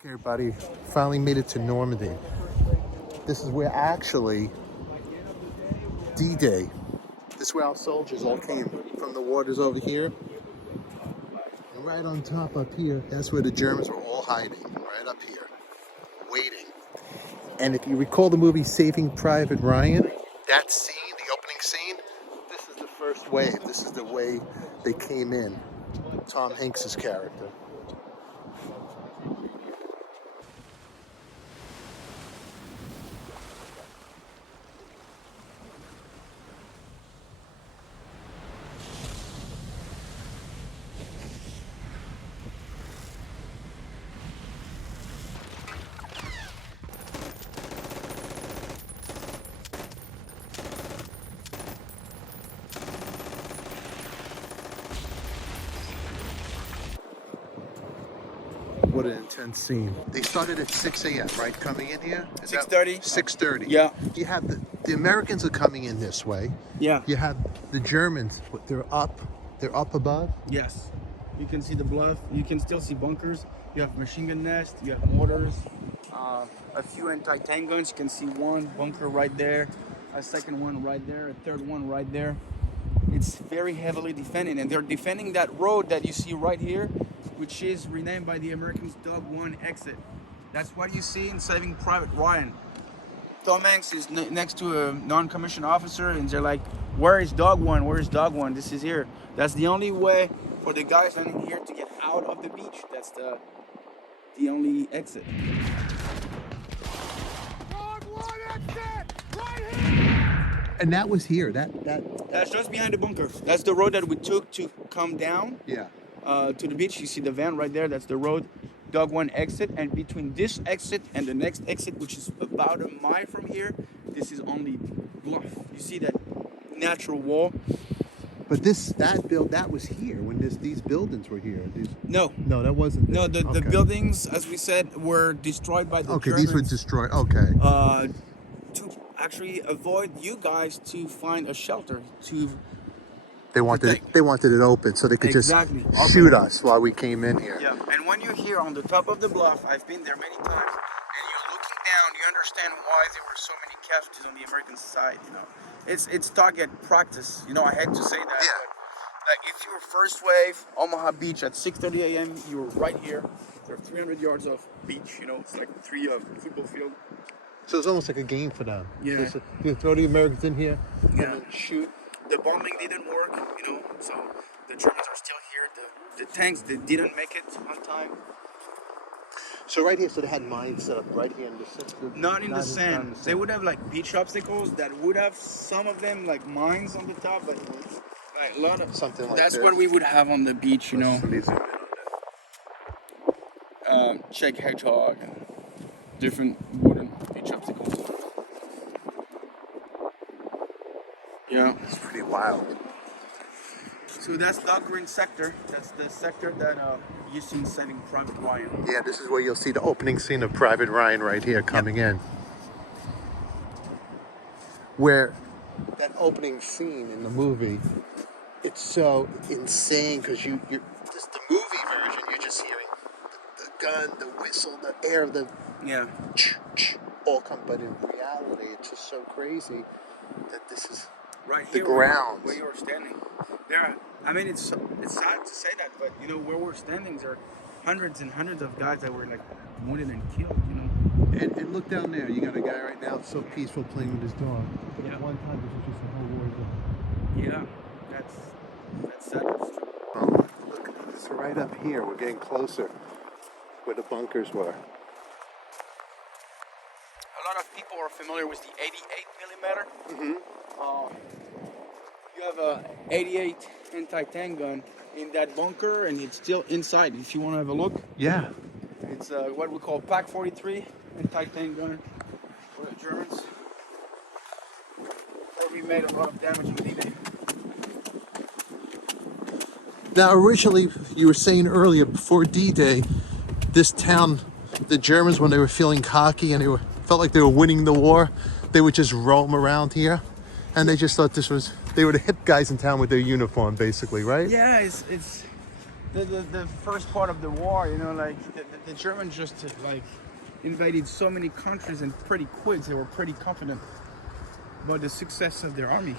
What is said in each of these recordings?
Okay, everybody, finally made it to Normandy. This is where actually D-Day. This is where our soldiers all came from. The waters over here. And right on top up here, that's where the Germans were all hiding. Right up here, waiting. And if you recall the movie Saving Private Ryan, that scene, the opening scene, this is the first wave. This is the way they came in. Tom Hanks's character. What an intense scene. They started at 6 a.m., right? Coming in here? 6:30? 6:30. Yeah. You have the Americans are coming in this way. Yeah. You have the Germans, they're up above. Yes. You can see the bluff. You can still see bunkers. You have machine gun nest. You have mortars. A few anti-tank guns. You can see one bunker right there. A second one right there. A third one right there. It's very heavily defended. And they're defending that road that you see right here, which is renamed by the Americans Dog 1 exit. That's what you see in Saving Private Ryan. Tom Hanks is next to a non-commissioned officer, and they're like, where is Dog 1? Where is Dog 1? This is here. That's the only way for the guys in here to get out of the beach. That's the only exit. Dog 1 exit! Right here! And that was here. That's just behind the bunker. That's the road that we took to come down. Yeah. To the beach. You see the van right there. That's the road. Dog 1 exit, and between this exit and the next exit, which is about a mile from here, this is only bluff. You see that natural wall? But that was here when these buildings were here. No, that wasn't there. no. The buildings, as we said, were destroyed by the Okay, Germans. these were destroyed. Okay. To actually avoid you guys to find a shelter to. They wanted it open so they could Exactly. just shoot us while we came in here. Yeah, and when you're here on the top of the bluff, I've been there many times, and you're looking down, you understand why there were so many casualties on the American side. You know, it's target practice. You know, I hate to say that. Yeah. But, like if you were first wave, Omaha Beach at 6:30 a.m., you were right here. There are 300 yards of beach. You know, it's like 3 football field. So it's almost like a game for them. Yeah. So you throw the Americans in here, Yeah. and then shoot. The bombing didn't work, you know, so the Germans are still here. The tanks, they didn't make it on time. So right here, so they had mines set up right here in the center. Not in the sand. They would have like beach obstacles that would have some of them like mines on the top, but like a lot of Something like that's this. what we would have on the beach, you know. Let me zoom in on that. Check hedgehog, different wooden beach obstacles. Yeah. It's pretty wild. So that's Dog Green sector. That's the sector that you see in Saving Private Ryan. Yeah, this is where you'll see the opening scene of Private Ryan right here coming in. Where that opening scene in the movie, it's so insane because you're just the movie version. You're just hearing the gun, the whistle, the air, the all come. But in reality, it's just so crazy that this is Right the here, ground. where you were standing. There, I mean, it's sad to say that, but you know where we're standing, there are hundreds and hundreds of guys that were like wounded and killed. You know. And look down there. You got a guy right now so peaceful playing with his dog. Yeah. One time this was just a whole war zone. Yeah, that's sad. It's true. Oh, look, it's right up here. We're getting closer where the bunkers were. A lot of people are familiar with the 88 millimeter. Mm-hmm. You have a 88 anti-tank gun in that bunker, and it's still inside. If you want to have a look, Yeah. it's what we call Pack 43 anti-tank gun for the Germans. Where we made a lot of damage with D-Day. Now, originally, you were saying earlier, before D-Day, this town, the Germans, when they were feeling cocky and felt like they were winning the war, they would just roam around here. And they just thought they were the hip guys in town with their uniform, basically, right? Yeah, it's the first part of the war, you know, like the Germans just like invaded so many countries and pretty quick. They were pretty confident about the success of their army.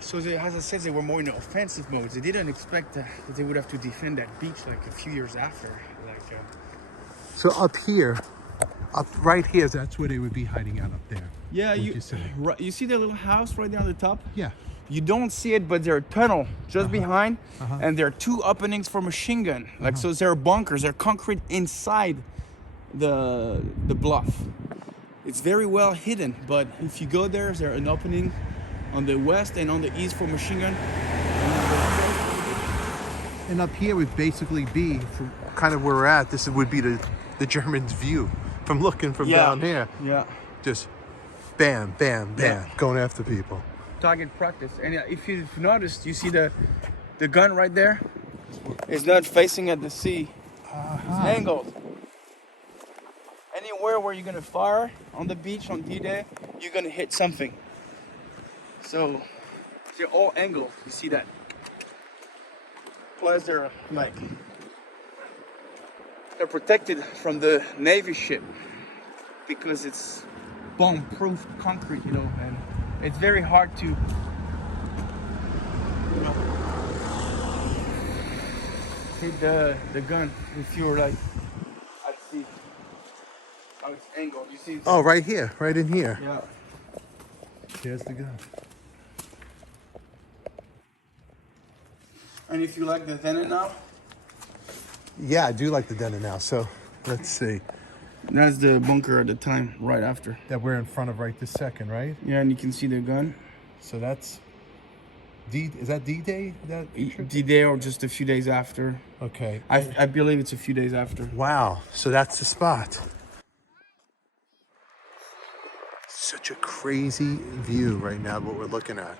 So they, as I said, they were more in the offensive mode. They didn't expect that they would have to defend that beach like a few years after. So up here, up right here, that's where they would be hiding out up there. Yeah, you say? you see the little house right there on the top? Yeah. You don't see it, but there's a tunnel just behind, and there are 2 openings for machine gun. Like so, there are bunkers. They're concrete inside the bluff. It's very well hidden, but if you go there, there's an opening on the west and on the east for machine gun. And up here would basically be, from kind of where we're at, this would be the Germans' view from looking from down here. Yeah. Just bam, bam, bam, going after people. Target practice. And if you've noticed, you see the gun right there? It's not facing at the sea. It's angled. Anywhere where you're gonna fire on the beach on D-Day, you're gonna hit something. So they're all angled. You see that? Plus they're protected from the Navy ship because it's bomb-proof concrete, you know, and it's very hard to, you know, hit the gun if you're like at sea. How it's angled. You see? Oh, right here, right in here. Yeah. Here's the gun. And if you like the Venom now, Yeah, I do like the Denner now. So let's see. that's the bunker at the time, right after. That we're in front of right this second, right? Yeah, and you can see the gun. So that's is that D-Day? That picture? D-Day or just a few days after. Okay. I believe it's a few days after. Wow. So that's the spot. Such a crazy view right now, what we're looking at.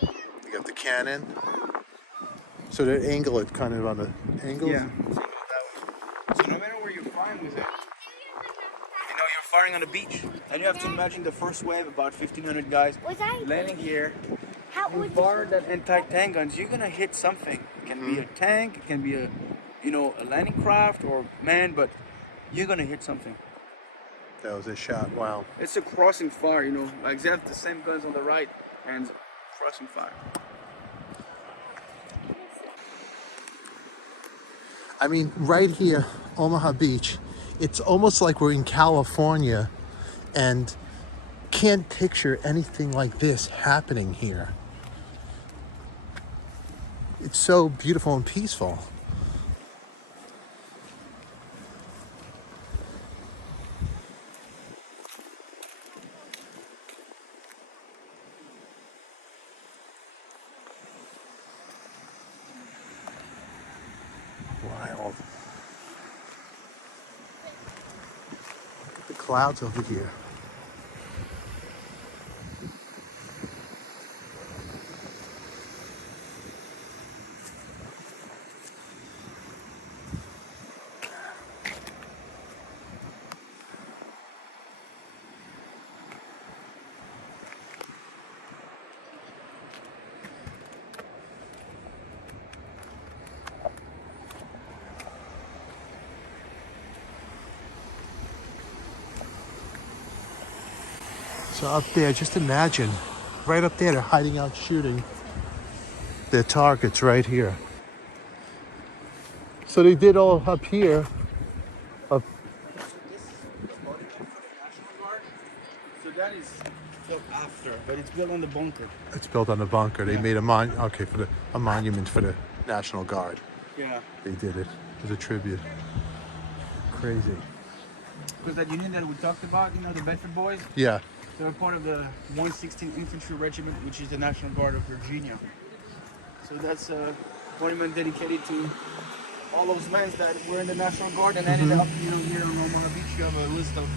You got the cannon. So they angle it kind of on the angle. Yeah. So no matter where you're firing with it, you know, you're firing on the beach. And you have to imagine the first wave, about 1,500 guys landing here. You fire that anti-tank guns, you're gonna hit something. It can be a tank, it can be a, you know, a landing craft or man, but you're gonna hit something. That was a shot. Wow. It's a crossing fire, you know, like they have the same guns on the right and crossing fire. I mean, right here, Omaha Beach, it's almost like we're in California and can't picture anything like this happening here. It's so beautiful and peaceful. Wild. Look at the clouds over here. So up there, just imagine, right up there, they're hiding out shooting their targets right here. So they did all up here. Up. So that is built after, but it's built on the bunker. It's built on the bunker. They made a a monument for the National Guard. Yeah. They did it as a tribute. Crazy. Because that unit that we talked about, you know, the Bedford Boys, Yeah. they're part of the 116th Infantry Regiment, which is the National Guard of Virginia. So that's a monument dedicated to all those men that were in the National Guard and ended up, you know, here on Omaha Beach. You have a list of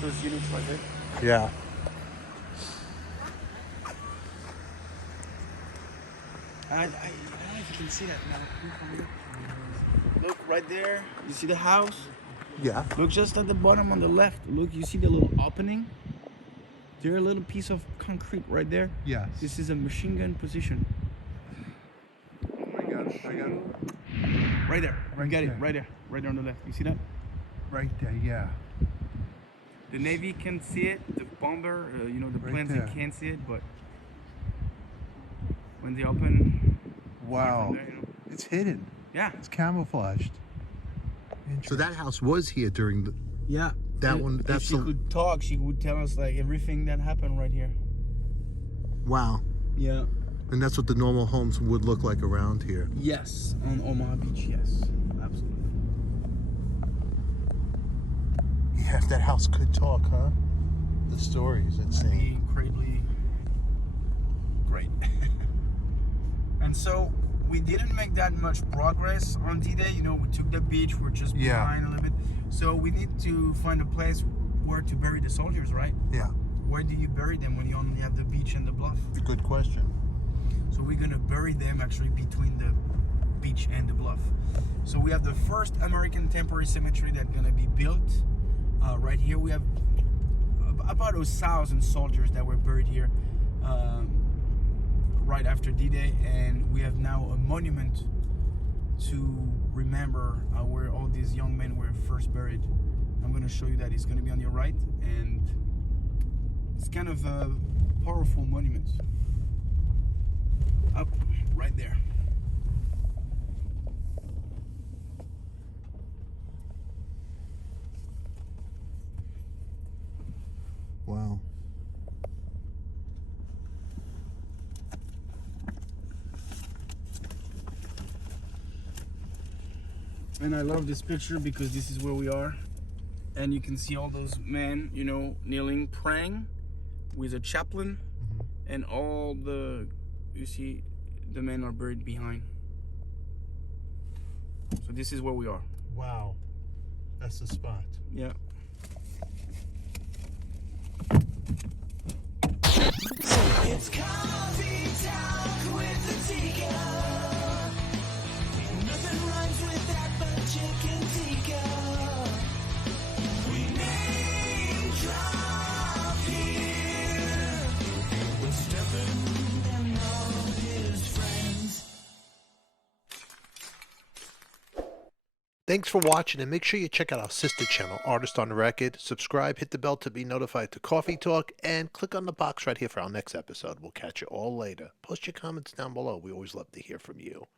those units right there. Yeah. I don't know if you can see that now. Look right there. You see the house? Yeah. Look just at the bottom on the left. Look, you see the little opening? There's a little piece of concrete right there. Yes. This is a machine gun position. show I got you. Right there. Right Get there. it. Right there. Right there on the left. You see that? right there, yeah. The Navy can see it. The bomber, the Right planes, there. they can't see it. But when they open, Wow. there, It's hidden. yeah. It's camouflaged. So that house was here during the... Yeah. That one, If that's she the... could talk, she would tell us like everything that happened right here. Wow. Yeah. And that's what the normal homes would look like around here. Yes, on Omaha Beach, yes. Absolutely. Yeah, if that house could talk, huh? The stories it's That'd be saying. incredibly great. And so we didn't make that much progress on D-Day. We took the beach. We're just behind a little bit. So we need to find a place where to bury the soldiers, right? Yeah. Where do you bury them when you only have the beach and the bluff? Good question. So we're gonna bury them actually between the beach and the bluff. So we have the first American temporary cemetery that's gonna be built. Right here we have about 1,000 soldiers that were buried here right after D-Day, and we have now a monument to remember where all these young men were first buried. I'm gonna show you that. It's gonna be on your right, and it's kind of a powerful monument. Up right there. Wow. And I love this picture because this is where we are, and you can see all those men, kneeling, praying with a chaplain, and you see the men are buried behind. So this is where we are. Wow. That's the spot. Yeah. It's Coffee Talk with Adika. Nothing rhymes with that but chicken tikka. We name drop here. With Stefan and all his friends. Thanks for watching, and make sure you check out our sister channel, Artist on the Record. Subscribe, hit the bell to be notified to Coffee Talk, and click on the box right here for our next episode. We'll catch you all later. Post your comments down below. We always love to hear from you.